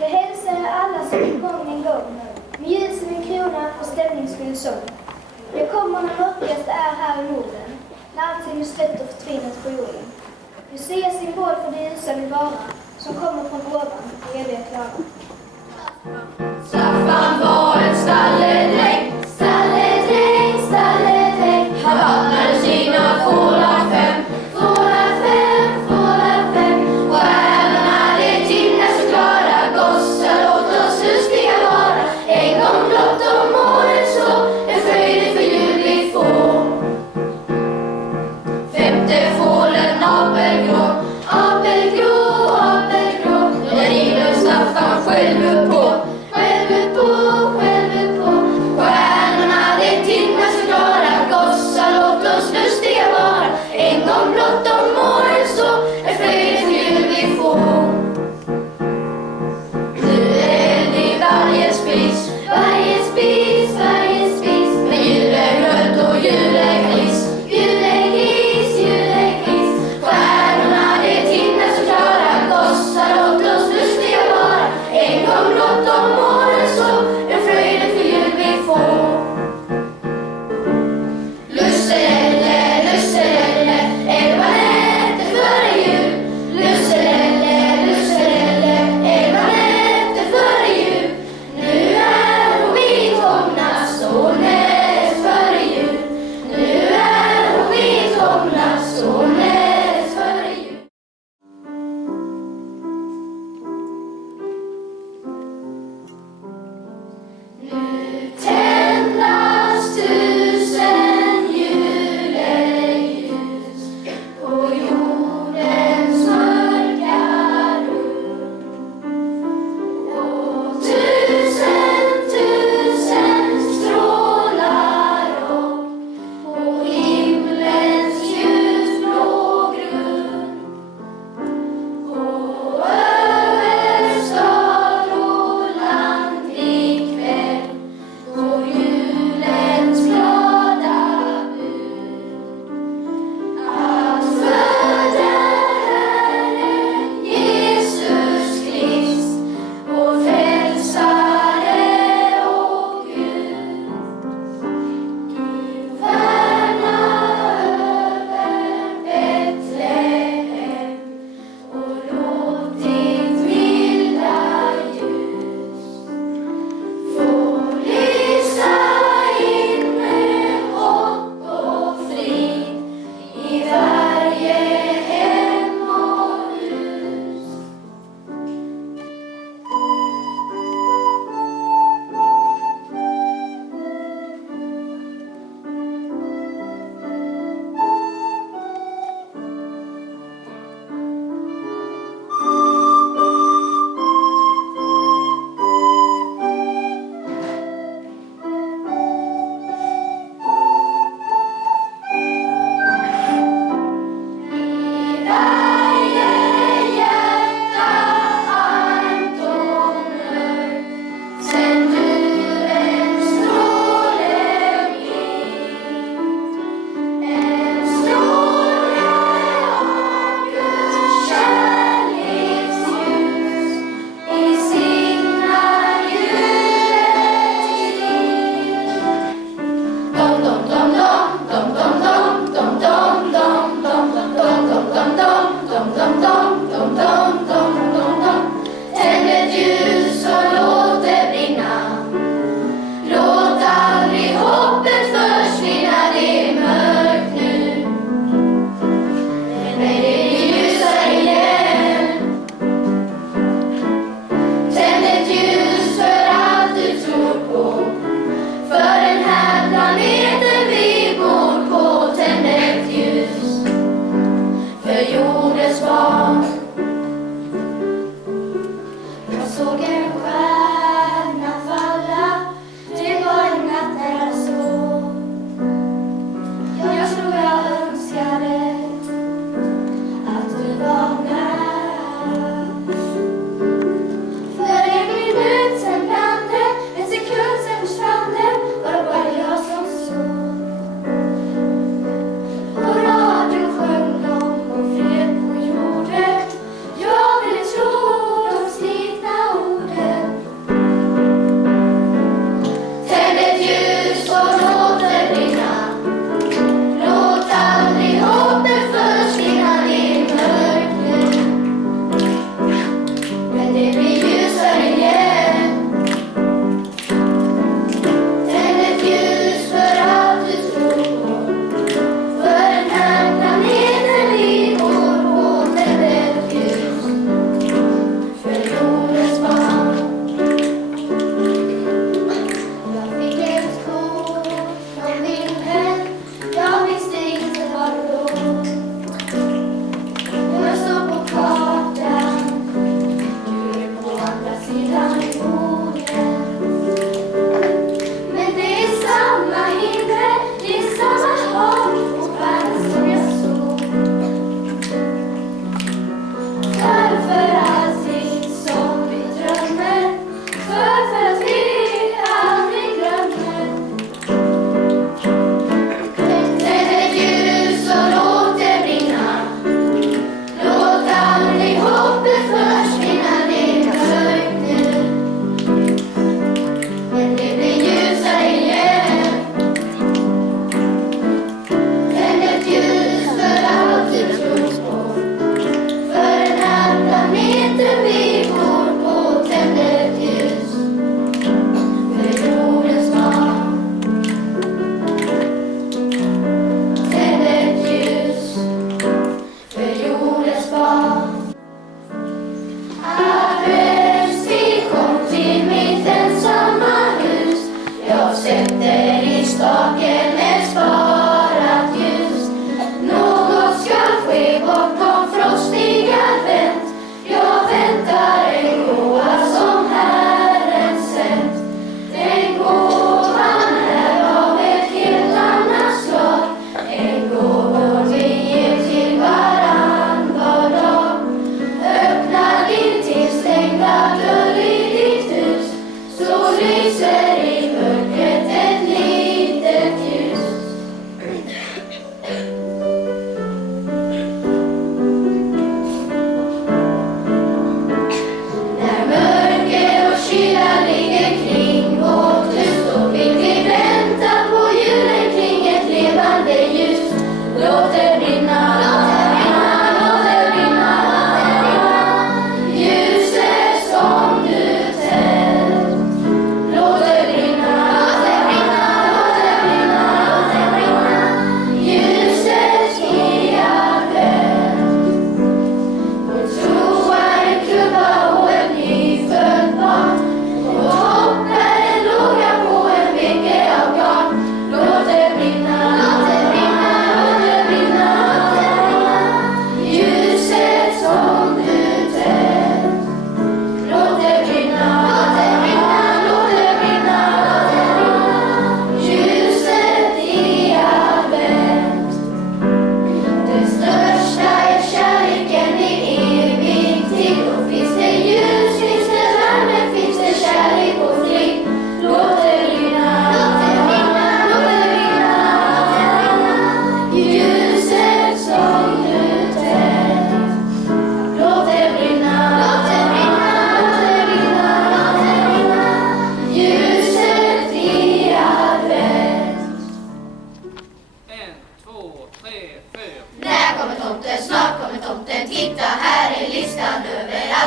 Jag hälsar alla som är igång en gång, med ljus i min krona och stämningsfull sång. Jag kommer när mörkaste är här i Norden, när allting är stött och förtvinat på jorden. Lucia symbol för det ljusa vill vara, som kommer från ovan, eviga klara. Staffan var en stalledräng, stalledräng, stalledräng. Han vattnade sina fårar fem, fårar fem, fårar fem. Stjärnorna det tindrar så klara, gossar låt oss lustiga vara. En gång blott om året så, en fröjd för jul vi får. Femte fålen apelgrå, apelgrå, apelgrå. Där rider Staffan själv upp på, själv upp på, själv upp på. Stjärnorna det tindrar så klara, gossar låt oss lustiga vara. En gång blott om året så, en fröjd för jul vi får. Nu är eld i varje spis, varje spis, varje spis. Men jul är rött och jul är gris, jul är gris, jul är gris. Stjärnorna det tindrar så klara, gossar låt oss lustiga vara. En gång blott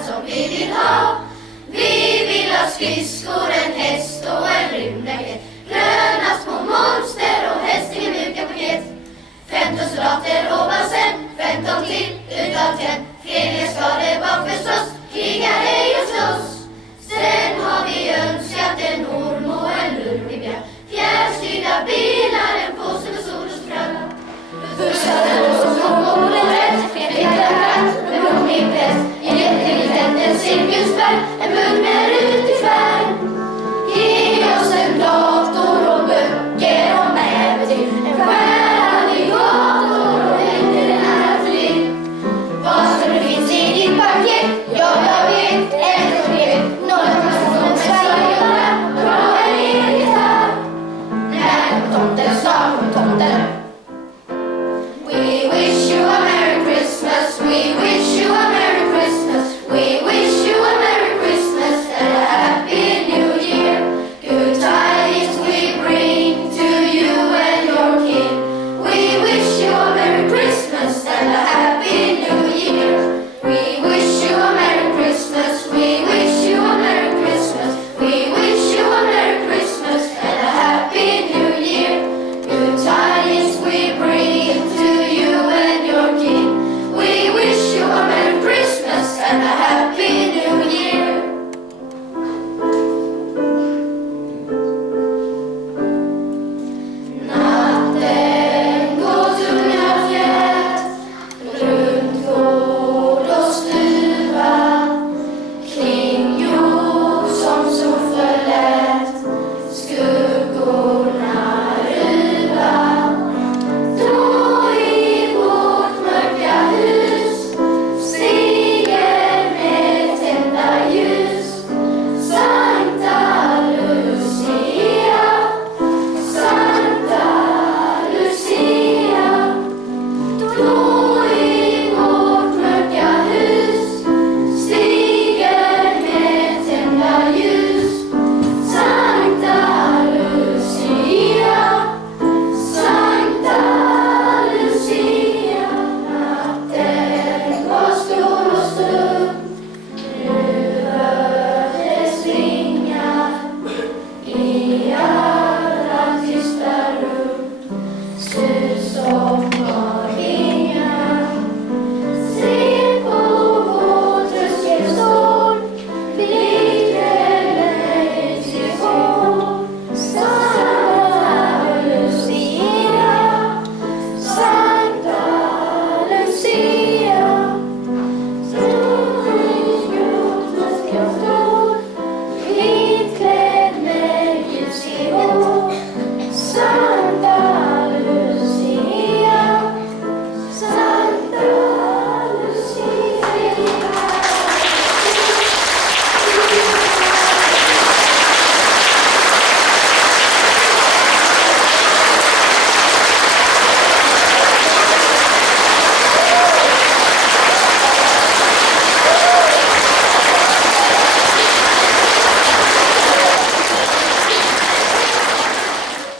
allt som vi vill ha. Vi vill ha skridskor, en häst och en rymdraket, gröna små monster och helst ingen mjuka paket. 15 soldater och basen, 15 till utav 10. Föreningen ska det vara förstås, kriga ej och slåss. Sen har vi önskat en orm och en lurvig björn, fjärrstyrda bilar, en påse med sol och ström. Bussar och småmålet, en feta katt med blommig präst, en jättelik en cirkusvärd, en mugg med